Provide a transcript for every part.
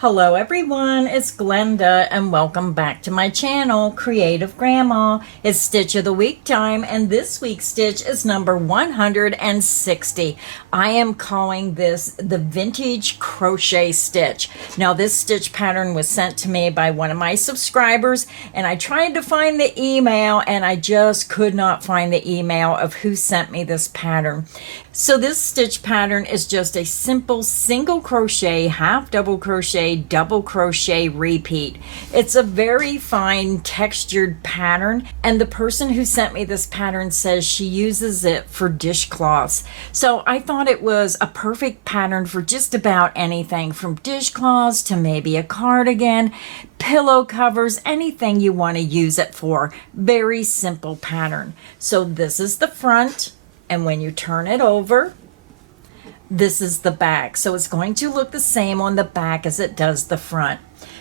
Hello everyone, it's Glenda and welcome back to my channel, Creative Grandma. It's Stitch of the Week time and this week's stitch is number 160. I am calling this the Vintage Crochet Stitch. Now this stitch pattern was sent to me by one of my subscribers and I tried to find the email and I just could not find the email of who sent me this pattern. So this stitch pattern is just a simple single crochet, half double crochet, double crochet repeat. It's a very fine textured pattern and the person who sent me this pattern says she uses it for dishcloths. So I thought it was a perfect pattern for just about anything from dishcloths to maybe a cardigan, pillow covers, anything you want to use it for. Very simple pattern. So this is the front. And when you turn it over, this is the back. So it's going to look the same on the back as it does the front.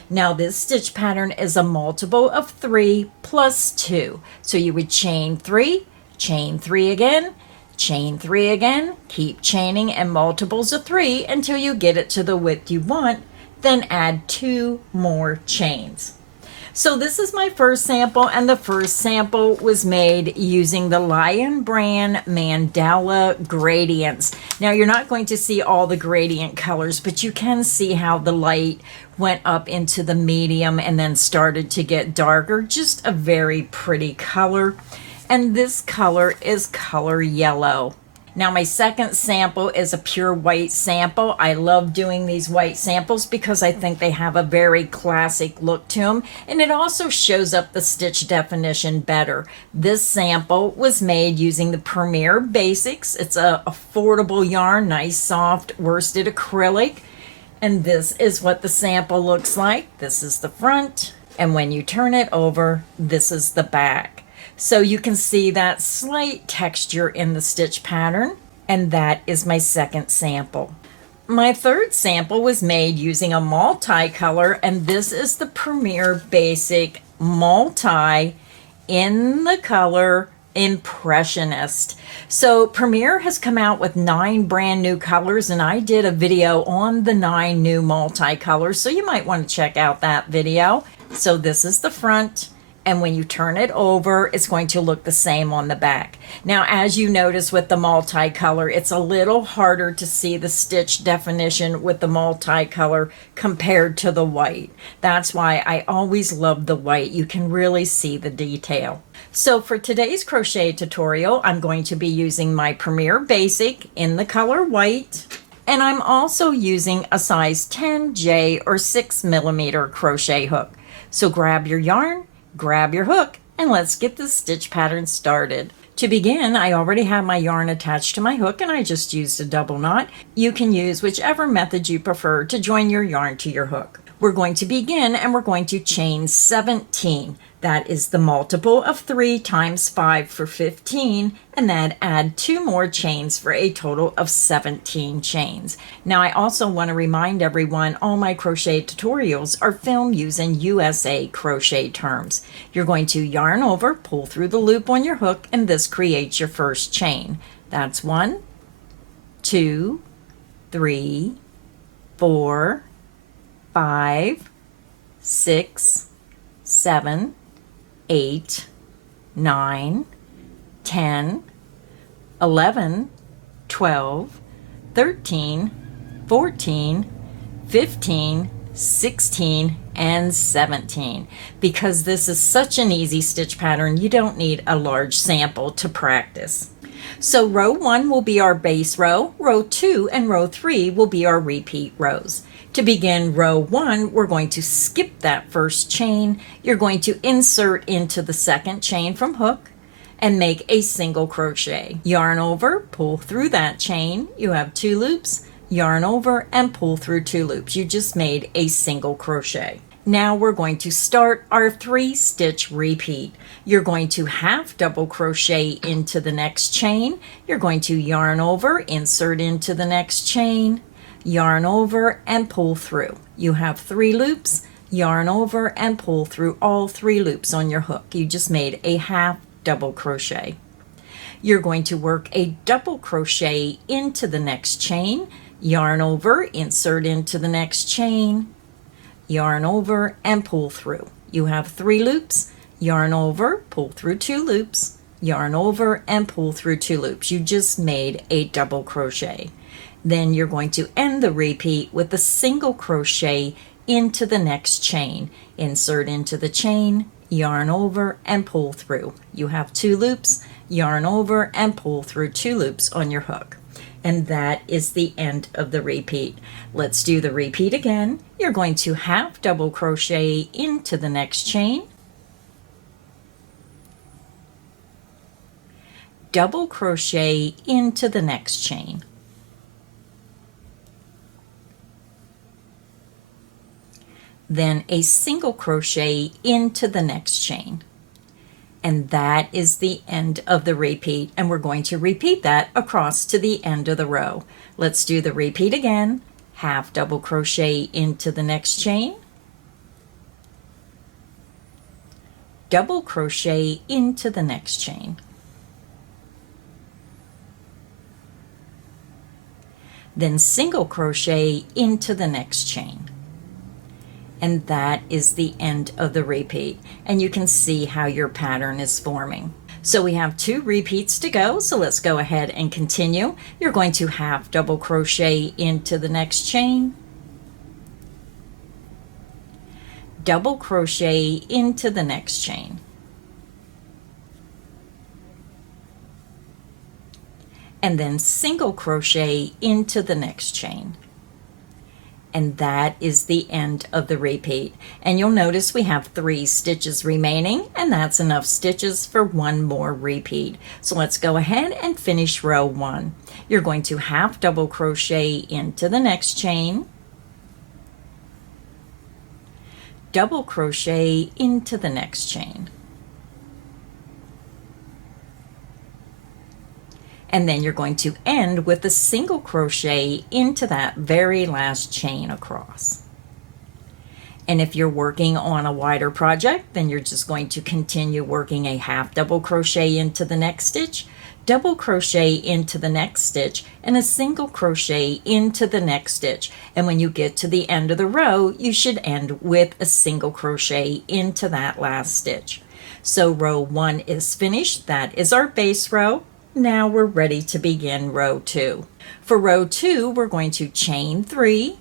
Now this stitch pattern is a multiple of 3 plus 2. So you would chain 3 again, chain 3 again, keep chaining in multiples of 3 until you get it to the width you want, then add 2 more chains. So this is my first sample, and the first sample was made using the Lion Brand Mandala gradients. Now you're not going to see all the gradient colors, but you can see how the light went up into the medium and then started to get darker. Just a very pretty color. And this color is color yellow. Now my second sample is a pure white sample. I love doing these white samples because I think they have a very classic look to them, and it also shows up the stitch definition better. This sample was made using the Premier Basics. It's a affordable yarn, nice soft worsted acrylic, and this is what the sample looks like. This is the front, and when you turn it over, this is the back. So you can see that slight texture in the stitch pattern, and that is my second sample. My third sample was made using a multicolor, and this is the Premier Basic Multi in the color Impressionist. So Premier has come out with 9 brand new colors, and I did a video on the 9 new multicolors, so you might want to check out that video. So this is the front. And when you turn it over, it's going to look the same on the back. Now, as you notice with the multicolor, it's a little harder to see the stitch definition with the multicolor compared to the white. That's why I always love the white. You can really see the detail. So for today's crochet tutorial, I'm going to be using my Premier Basic in the color white. And I'm also using a size 10J or 6mm crochet hook. So grab your yarn, grab your hook, and let's get this stitch pattern started. To begin, I already have my yarn attached to my hook and I just used a double knot. You can use whichever method you prefer to join your yarn to your hook. We're going to begin and we're going to chain 17. That is the multiple of 3 times 5 for 15, and then add 2 more chains for a total of 17 chains. Now I also want to remind everyone all my crochet tutorials are filmed using USA crochet terms. You're going to yarn over, pull through the loop on your hook, and this creates your first chain. That's 1, 2, 3, 4, 5, 6, 7, 8, 9, 10, 11, 12, 13, 14, 15, 16, and 17. Because this is such an easy stitch pattern, you don't need a large sample to practice. So row 1 will be our base row, row 2 and row 3 will be our repeat rows. To begin row 1, we're going to skip that first chain. You're going to insert into the second chain from hook and make a single crochet. Yarn over, pull through that chain. You have 2 loops, yarn over and pull through 2 loops. You just made a single crochet. Now we're going to start our 3-stitch repeat. You're going to half double crochet into the next chain. You're going to yarn over, insert into the next chain, yarn over and pull through. You have 3 loops, yarn over and pull through all 3 loops on your hook. You just made a half double crochet. You're going to work a double crochet into the next chain, yarn over, insert into the next chain, yarn over, and pull through. You have 3 loops, yarn over, pull through 2 loops, yarn over, and pull through 2 loops. You just made a double crochet. Then you're going to end the repeat with a single crochet into the next chain. Insert into the chain, yarn over, and pull through. You have 2 loops, yarn over, and pull through 2 loops on your hook. And that is the end of the repeat. Let's do the repeat again. You're going to half double crochet into the next chain, double crochet into the next chain, then a single crochet into the next chain. And that is the end of the repeat, and we're going to repeat that across to the end of the row. Let's do the repeat again. Half double crochet into the next chain, double crochet into the next chain, then single crochet into the next chain. And that is the end of the repeat, and you can see how your pattern is forming. So we have 2 repeats to go, so let's go ahead and continue. You're going to half double crochet into the next chain, double crochet into the next chain, and then single crochet into the next chain. And that is the end of the repeat. And you'll notice we have 3 stitches remaining, and that's enough stitches for 1 more repeat. So let's go ahead and finish row 1. You're going to half double crochet into the next chain, double crochet into the next chain, and then you're going to end with a single crochet into that very last chain across. And if you're working on a wider project, then you're just going to continue working a half double crochet into the next stitch, double crochet into the next stitch, and a single crochet into the next stitch. And when you get to the end of the row, you should end with a single crochet into that last stitch. So row 1 is finished. That is our base row. Now we're ready to begin row 2. For row 2, we're going to chain 3,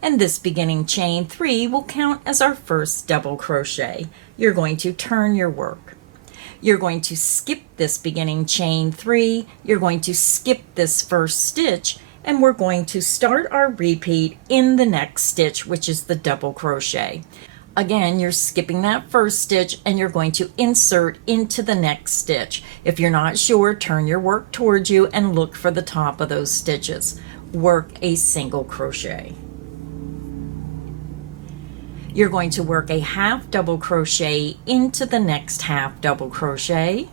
and this beginning chain 3 will count as our first double crochet. You're going to turn your work. You're going to skip this beginning chain 3, you're going to skip this first stitch, and we're going to start our repeat in the next stitch, which is the double crochet. Again, you're skipping that first stitch and you're going to insert into the next stitch. If you're not sure, turn your work towards you and look for the top of those stitches. Work a single crochet. You're going to work a half double crochet into the next half double crochet.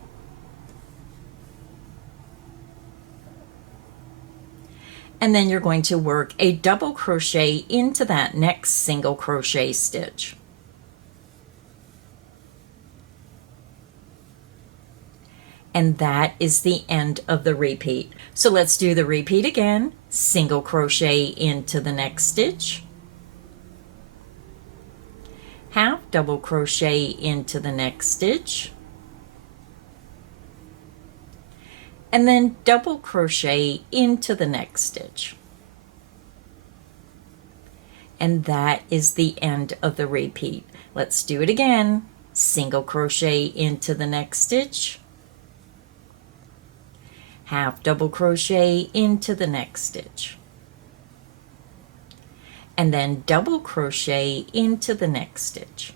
And then you're going to work a double crochet into that next single crochet stitch. And that is the end of the repeat. So let's do the repeat again. Single crochet into the next stitch, half double crochet into the next stitch, and then double crochet into the next stitch. And that is the end of the repeat. Let's do it again. Single crochet into the next stitch, half double crochet into the next stitch, and then double crochet into the next stitch.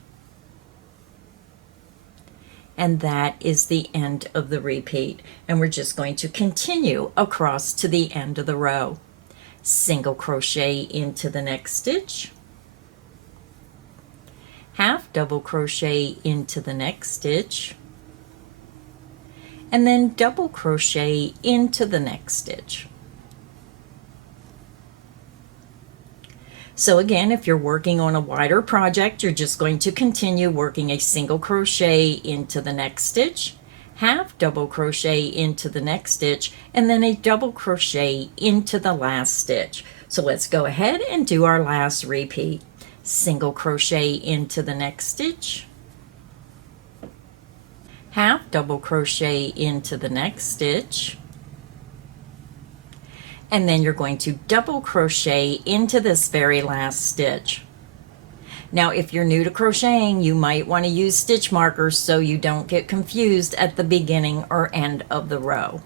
And that is the end of the repeat, and we're just going to continue across to the end of the row. Single crochet into the next stitch, half double crochet into the next stitch, and then double crochet into the next stitch. So again, if you're working on a wider project, you're just going to continue working a single crochet into the next stitch, half double crochet into the next stitch, and then a double crochet into the last stitch. So let's go ahead and do our last repeat. single crochet into the next stitch, half double crochet into the next stitch, and then you're going to double crochet into this very last stitch. Now, if you're new to crocheting, you might want to use stitch markers so you don't get confused at the beginning or end of the row.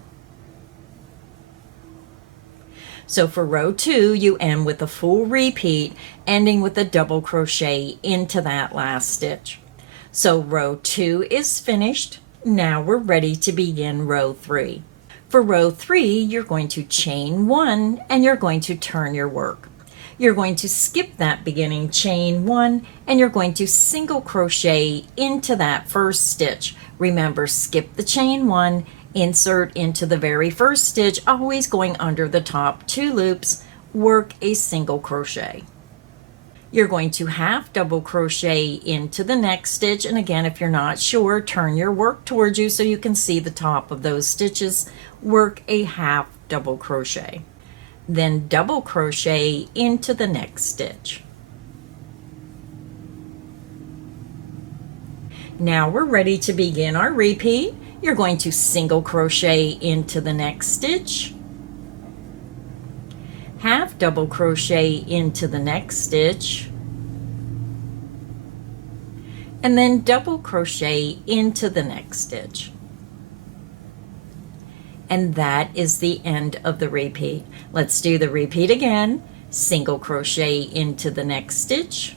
So for row 2, you end with a full repeat, ending with a double crochet into that last stitch. So row 2 is finished. Now we're ready to begin row 3. For row 3, you're going to chain 1 and you're going to turn your work. You're going to skip that beginning chain 1 and you're going to single crochet into that first stitch. Remember, skip the chain 1, insert into the very first stitch, always going under the top 2 loops, work a single crochet. You're going to half double crochet into the next stitch, and again, if you're not sure, turn your work towards you so you can see the top of those stitches. Work a half double crochet, then double crochet into the next stitch. Now we're ready to begin our repeat. You're going to single crochet into the next stitch, half double crochet into the next stitch, and then double crochet into the next stitch. And that is the end of the repeat. Let's do the repeat again. Single crochet into the next stitch,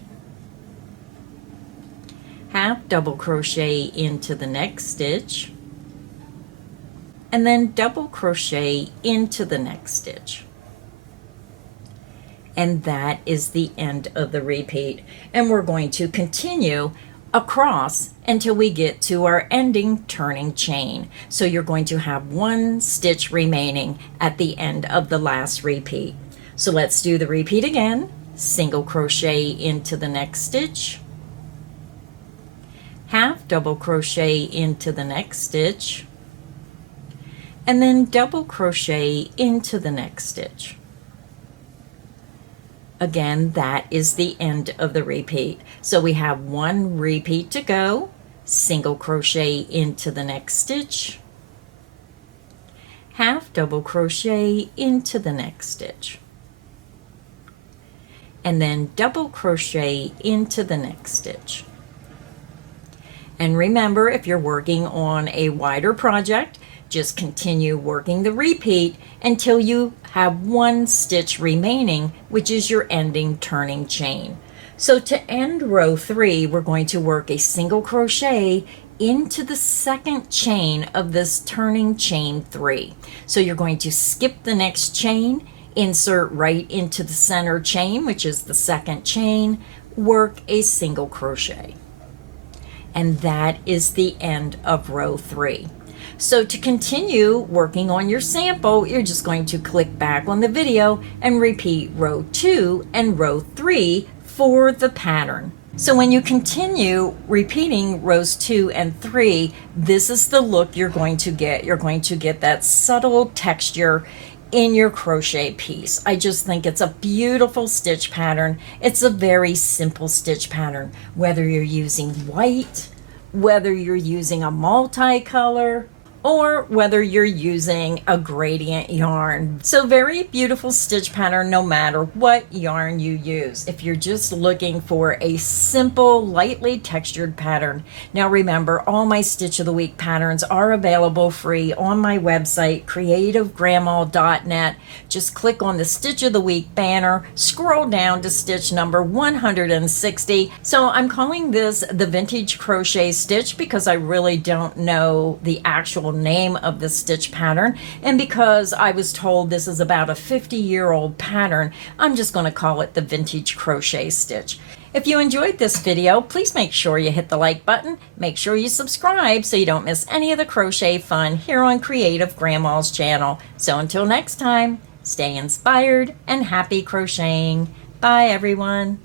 half double crochet into the next stitch, and then double crochet into the next stitch. And that is the end of the repeat. And we're going to continue across until we get to our ending turning chain. So you're going to have 1 stitch remaining at the end of the last repeat. So let's do the repeat again. Single crochet into the next stitch, half double crochet into the next stitch, and then double crochet into the next stitch. Again, that is the end of the repeat. So we have 1 repeat to go. Single crochet into the next stitch, half double crochet into the next stitch, and then double crochet into the next stitch. And remember, if you're working on a wider project, just continue working the repeat until you have 1 stitch remaining, which is your ending turning chain. So to end row 3, we're going to work a single crochet into the second chain of this turning chain 3. So you're going to skip the next chain, insert right into the center chain, which is the second chain, work a single crochet. And that is the end of row 3. So to continue working on your sample, you're just going to click back on the video and repeat row 2 and row 3 for the pattern. So when you continue repeating rows 2 and 3, this is the look you're going to get. You're going to get that subtle texture in your crochet piece. I just think it's a beautiful stitch pattern. It's a very simple stitch pattern, whether you're using white, whether you're using a multicolor, or whether you're using a gradient yarn. So very beautiful stitch pattern no matter what yarn you use. If you're just looking for a simple, lightly textured pattern. Now remember, all my Stitch of the Week patterns are available free on my website, creativegrandma.net. Just click on the Stitch of the Week banner, scroll down to stitch number 160. So I'm calling this the vintage crochet stitch because I really don't know the actual name of the stitch pattern, and because I was told this is about a 50-year-old pattern, I'm just going to call it the vintage crochet stitch. If you enjoyed this video, please make sure you hit the like button, make sure you subscribe so you don't miss any of the crochet fun here on Creative Grandma's channel. So until next time, stay inspired and happy crocheting. Bye everyone.